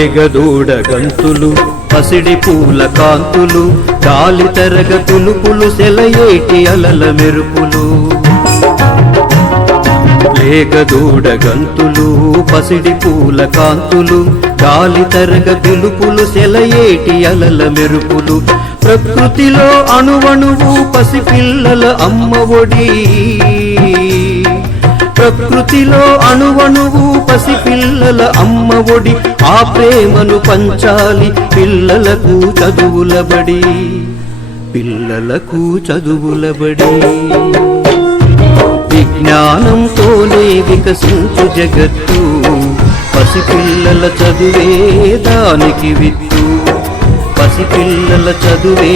మేఘదూడ గంతులు పసిడి పూల కాంతులు గాలి తరగ పులుపులు సెలయేటి అలల మెరుపులు. మేఘదూడ గంతులు పసిడి పూల కాంతులు గాలి తరగ పిలుపులు సెలయేటి అలల మెరుపులు. ప్రకృతిలో అణువణువు పసిపిల్లల అమ్మ ఒడి. ప్రకృతిలో అణువణువు పసిపిల్లల అమ్మ ఒడి ఆ ప్రేమను పంచాలి పిల్లలకు చదువులబడి పిల్లలకు చదువులబడి విజ్ఞానంతోనే వికసించు జగత్తు పసిపిల్లల చదువే దానికి విత్తు. పసిపిల్లల చదువే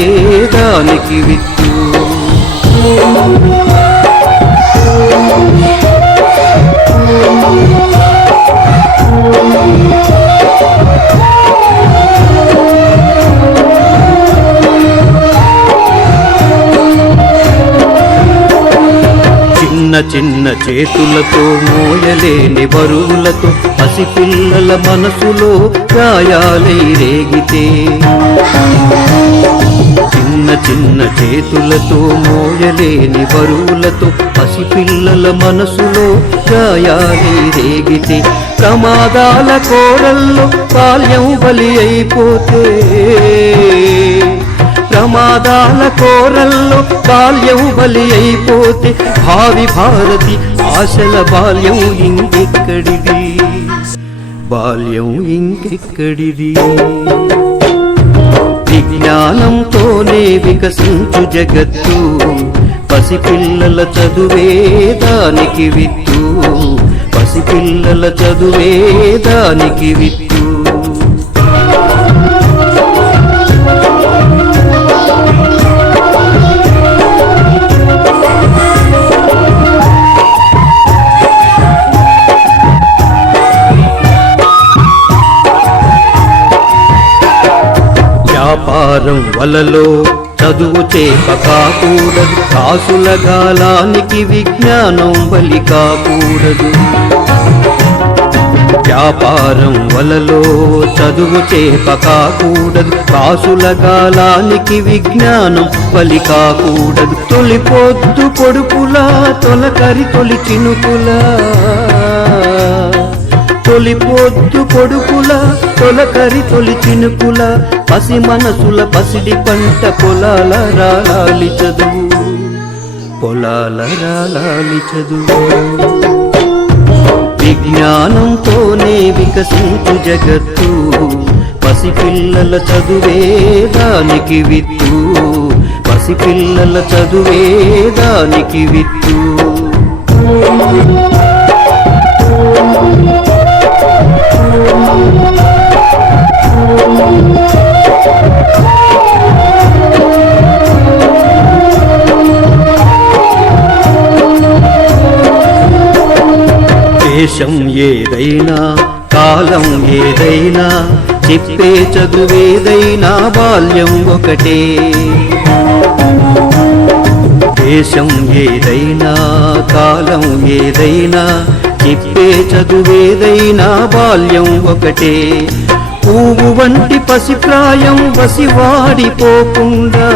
దానికి విత్తు. చిన్న చిన్న చేతులతో మోయలేని బరువులతో పసిపిల్లల మనసులో గాయాలై రేగితే చిన్న చేతులతో మోయలేని బరువులతో పసిపిల్లల మనసులో గాయాలి రేగితే ప్రమాదాల కోరల్లో బాల్యం బలి అయిపోతే. ప్రమాదాల కోరల్లో బాల్యం బలి అయిపోతే భావి భారతి ఆశల బాల్యం ఇంకెక్కడిది? బాల్యం ఇంకెక్కడిది? వికసించు జగత్తు. పసిపిల్లల చదువే దానికి విత్తు. పసిపిల్లల చదువే దానికి విత్తు. వ్యాపారం వలలో చదువు చేప కాకూడదు. కాసుల గాలానికి విజ్ఞానం బలి కాకూడదు. వ్యాపారం వలలో చదువు చేప కాకూడదు. కాసుల గాలానికి విజ్ఞానం బలి కాకూడదు. తొలి పొద్దు పొడుపులా తొలకరి తొలి చినుకులా. తొలి పొద్దు కొడుకుల తొలకరి తొలి చినుకుల పసి మనసుల పసిడి పంట పొలాల రాలాలి చదువు. పొలాల రాలాలి చదువు. విజ్ఞానంతోనే వికసించు జగత్తు. పసిపిల్లల చదువే దానికి విత్తు. పసిపిల్లల చదువే దానికి విత్తు. దేశం ఏదైనా కాలం ఏదైనా చెప్పే చదువేదైనా బాల్యం ఒకటే. దేశం ఏదైనా కాలం ఏదైనా చెప్పే చదువేదైనా బాల్యం ఒకటే. పువ్వు వంటి పసిప్రాయం వసివాడిపోకుండా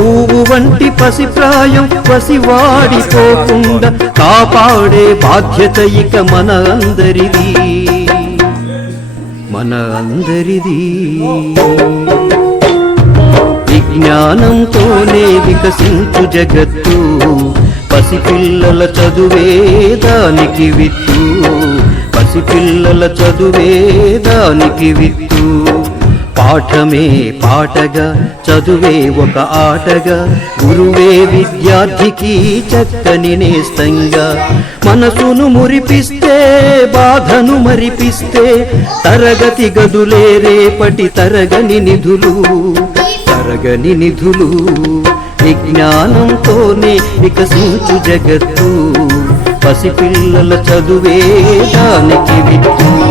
పువ్వు వంటి పసిప్రాయం పసివాడిపోకుండా కాపాడే బాధ్యత ఇక మన అందరిది మన అందరిది విజ్ఞానంతోనే వికసించు జగత్తు. పసిపిల్లల చదువే దానికి విత్తు. పసిపిల్లల చదువే దానికి విత్తు. పాఠమే పాటగా చదువే ఒక ఆటగా. గురువే విద్యార్థికి చక్కని నేస్తంగా. మనసును మురిపిస్తే బాధను మరిపిస్తే తరగతి గదులే రేపటి తరగని నిధులు. తరగని నిధులు విజ్ఞానంతోనే వికసించు జగత్తు. పసిపిల్లల చదువే దానికి విత్తు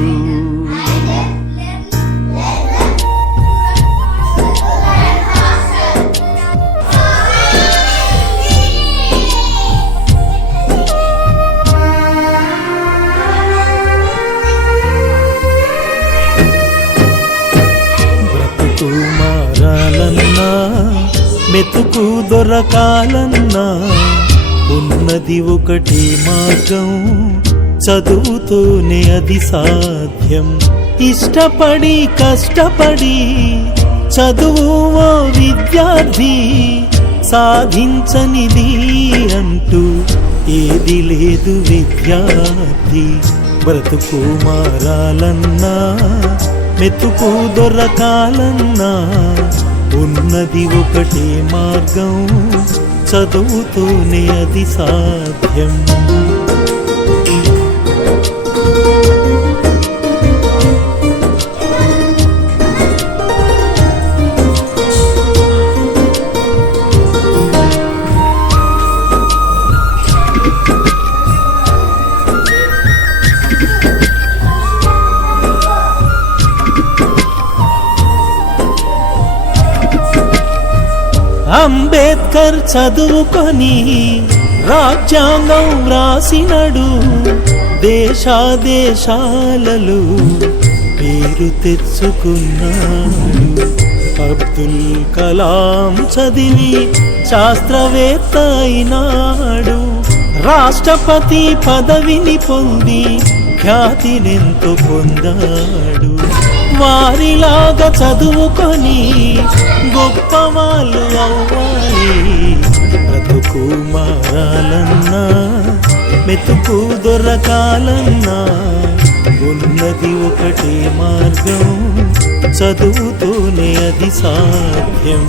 మెతుకు దొరకాలన్నా ఉన్నది ఒకటే మార్గం. చదువుతూనే అది సాధ్యం. ఇష్టపడి కష్టపడి చదువు ఓ విద్యార్థి. సాధించనిది అంటూ ఏది లేదు విద్యార్థి. బ్రతుకు మారాలన్నా మెతుకు దొరకాలన్నా ఉన్నది ఒకటే మార్గం చదువుతూనే అది సాధ్యం. అంబేద్కర్ చదువుకొని రాజ్యాంగం వ్రాసినడు దేశాదేశాలలో పేరు తెచ్చుకున్నాడు. అబ్దుల్ కలాం చదివి శాస్త్రవేత్త అయినాడు. రాష్ట్రపతి పదవిని పొంది ఖ్యాతినెంతో పొందాడు. వారిలాగా చదువుకొని గొప్ప వాళ్ళు అవ్వాలి. బ్రతుకు మారాలన్నా మెతుకు దొరకాలన్నా ఉన్నది ఒకటే మార్గం చదువుతూనే అది సాధ్యం.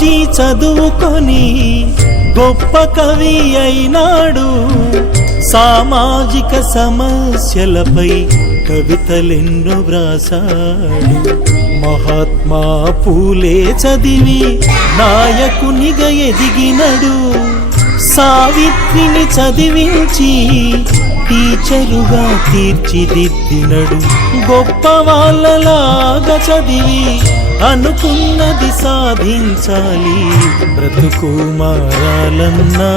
కాలేజీ చదువుకొని గొప్ప కవి అయినాడు. సామాజిక సమస్యలపై కవితలెన్నో వ్రాసాడు మహాత్మా పూలే చదివి నాయకునిగా ఎదిగినడు. సావిత్రిని చదివించి టీచరుగా తీర్చిదిద్దినడు. గొప్ప వాళ్ళలాగా చదివి అనుకున్నది సాధించాలి. బ్రతుకు మారాలన్నా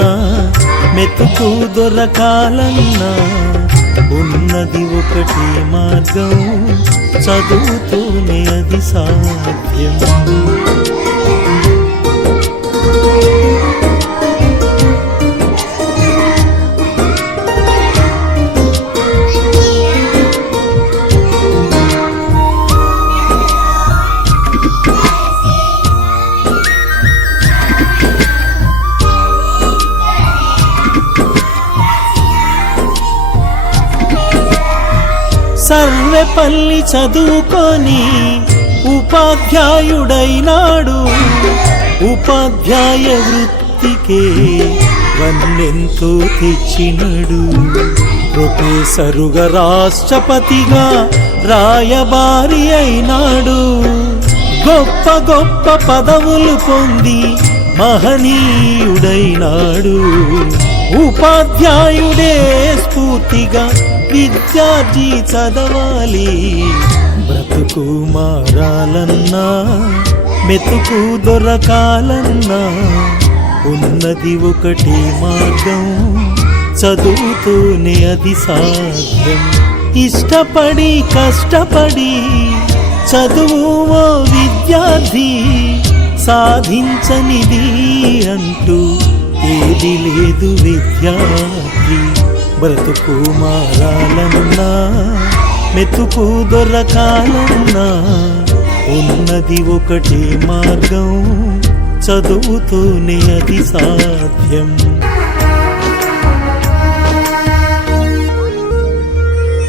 మెతుకు దొరకాలన్నా ఉన్నది ఒకటి మార్గం చదువుతూనే అది సాధ్యం. సర్వెపల్లి చదువుకొని ఉపాధ్యాయుడైనాడు. ఉపాధ్యాయ వృత్తికే వన్నెంతో తెచ్చినడు. ప్రొఫెసరుగా రాష్ట్రపతిగా రాయబారి అయినాడు. గొప్ప గొప్ప పదవులు పొంది మహనీయుడైనాడు. ఉపాధ్యాయుడే స్ఫూర్తిగా విద్యార్థి చదవాలి. బ్రతుకు మారాలన్నా మెతుకు దొరకాలన్నా ఉన్నది ఒకటి మార్గం చదువుతూనే అది సాధ్యం. ఇష్టపడి కష్టపడి చదువు విద్యార్థి సాధించనిది అంటూ ఏది లేదు విద్యార్థి. బ్రతుకు మారాలన్నా మెతుకు దొరకాలన్నా ఉన్నది ఒకటి మార్గం చదువుతూనే అది సాధ్యం.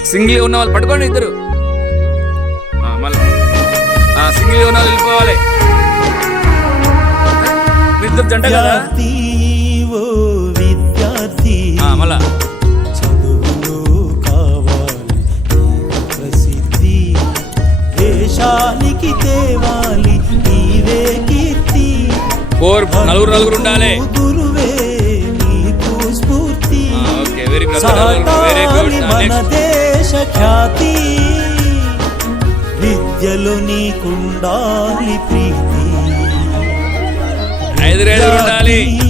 సింగిల్ ఉన్న వాళ్ళు పట్టుకోండి ఇద్దరు. సింగిల్ ఉన్న వాళ్ళు వెళ్ళిపోవాలి. ఇద్దరు జంట కదా? విద్యార్థి మళ్ళా. దేశానికి తేవాలి నీవే కీర్తి. నలుగురు నలుగురు ఉండాలి. గురువే నీకు స్ఫూర్తి. మన దేశ ఖ్యాతి. విద్యలో నీకుండాలి ప్రీతి. ఐదు ఉండాలి.